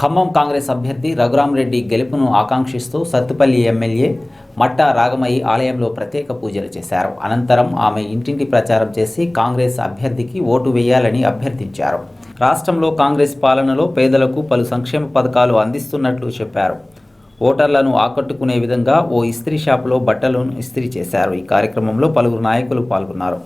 ఖమ్మం కాంగ్రెస్ అభ్యర్థి రఘురామరెడ్డి గెలుపును ఆకాంక్షిస్తూ సత్తుపల్లి ఎమ్మెల్యే మట్టా రాగమయ్యి ఆలయంలో ప్రత్యేక పూజలు చేశారు. అనంతరం ఆమె ఇంటింటి ప్రచారం చేసి కాంగ్రెస్ అభ్యర్థికి ఓటు వేయాలని అభ్యర్థించారు. రాష్ట్రంలో కాంగ్రెస్ పాలనలో పేదలకు పలు సంక్షేమ పథకాలు అందిస్తున్నట్లు చెప్పారు. ఓటర్లను ఆకట్టుకునే విధంగా ఓ ఇస్త్రీ షాపులో బట్టలను ఇస్త్రీ చేశారు. ఈ కార్యక్రమంలో పలువురు నాయకులు పాల్గొన్నారు.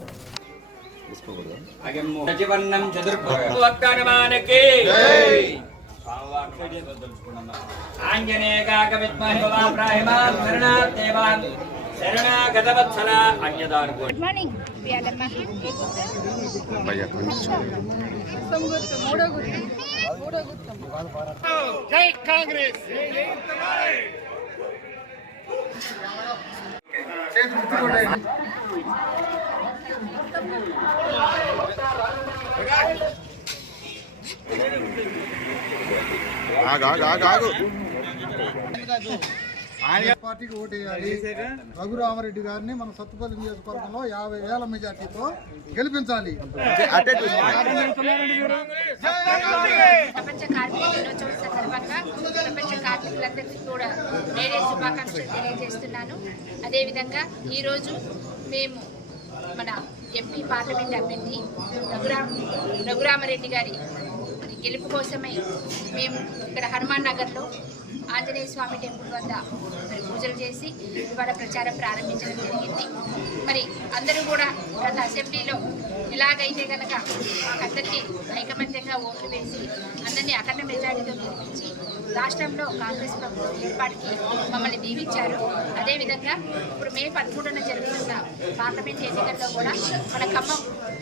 చతుర్భక్తమానకి ఆంజనేయకాక విద్మహే వాప్రాహిమాన్ శరణాత్ దేవాన్ శరణాగతవత్సల అన్యదాన్ గుడ్ మార్నింగ్ ప్రియాలమ్మ గుర్తు మూడో గుర్తు మూడో గుర్తు ఆగు ఆగు పార్టీకి ఓటు వేయాలి రఘురామరెడ్డి గారిని మన సత్తుపల్లి నియోజకవర్గంలో యాభై వేల మెజార్టీతో గెలిపించాలి. ప్రపంచ కార్మిక దినోత్సవం సందర్భంగా ప్రపంచ కార్మికులందరికీ కూడా నేనే శుభాకాంక్షలు తెలియజేస్తున్నాను. అదేవిధంగా ఈరోజు మేము మన ఎంపీ పార్లమెంట్ అభ్యర్థి రఘురామ్ రఘురామరెడ్డి గారి గెలుపు కోసమే మేము ఇక్కడ హనుమాన్ నగర్లో ఆంజనేయ స్వామి టెంపుల్ వద్ద మరి పూజలు చేసి ఇవాళ ప్రచారం ప్రారంభించడం జరిగింది. మరి అందరూ కూడా గత అసెంబ్లీలో ఇలాగైతే కనుక మాకందరికీ ఐకమత్యంగా ఓట్లు వేసి అందరినీ అఖండ మెజార్టీతో గెలిపించి రాష్ట్రంలో కాంగ్రెస్ ప్రభుత్వం ఏర్పాటుకి మమ్మల్ని దీవించారు. అదేవిధంగా ఇప్పుడు మే పదమూడున జరుగుతున్న పార్లమెంట్ ఎన్నికల్లో కూడా మన ఖమ్మం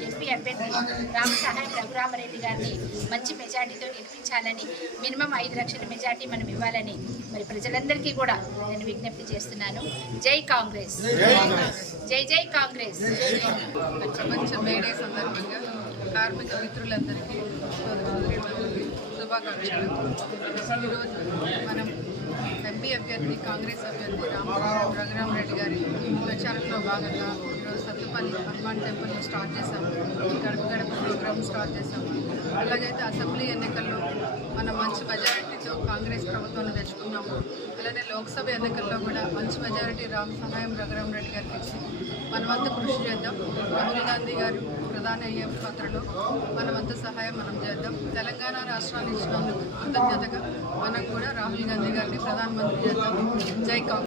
ఎంపీ అభ్యర్థి రామ సహాయం రఘురామరెడ్డి గారిని మంచి మెజార్టీతో గెలిపించాలని మినిమం ఐదు లక్షల మెజార్టీ మనం ఇవ్వాలని మరి ప్రజలందరికీ కూడా నేను విజ్ఞప్తి చేస్తున్నాను. జై కాంగ్రెస్. జై జై కాంగ్రెస్. ప్రపంచ మేడే సందర్భంగా కార్మిక మిత్రులందరికీ శుభాకాంక్షలు ఈరోజు మనం ఎంపీ అభ్యర్థి కాంగ్రెస్ అభ్యర్థి రామ రఘురామ్ రెడ్డి గారి ప్రచారంలో భాగంగా ఈరోజు సత్తుపల్లి హనుమాన్ టెంపుల్ని స్టార్ట్ చేశాము. గడప గడప ప్రోగ్రామ్ స్టార్ట్ చేశాము. అలాగైతే అసెంబ్లీ ఎన్నికల్లో మనం మంచి మెజారిటీతో కాంగ్రెస్ ప్రభుత్వాన్ని తెచ్చుకున్నాము. అలానే లోక్సభ ఎన్నికల్లో కూడా మంచి మెజారిటీ రామ్ సహాయం రఘురామ్ రెడ్డి గారికి ఇచ్చి మనమంతా కృషి చేద్దాం. రాహుల్ గాంధీ గారు ప్రధాని అయ్యే పాత్రలో మనమంత సహాయం మనం చేద్దాం. తెలంగాణ రాష్ట్రాన్ని ఇచ్చినందుకు కృతజ్ఞతగా మనం కూడా రాహుల్ గాంధీ గారిని ప్రధానమంత్రి చేద్దాం. జై కాంగ్రెస్.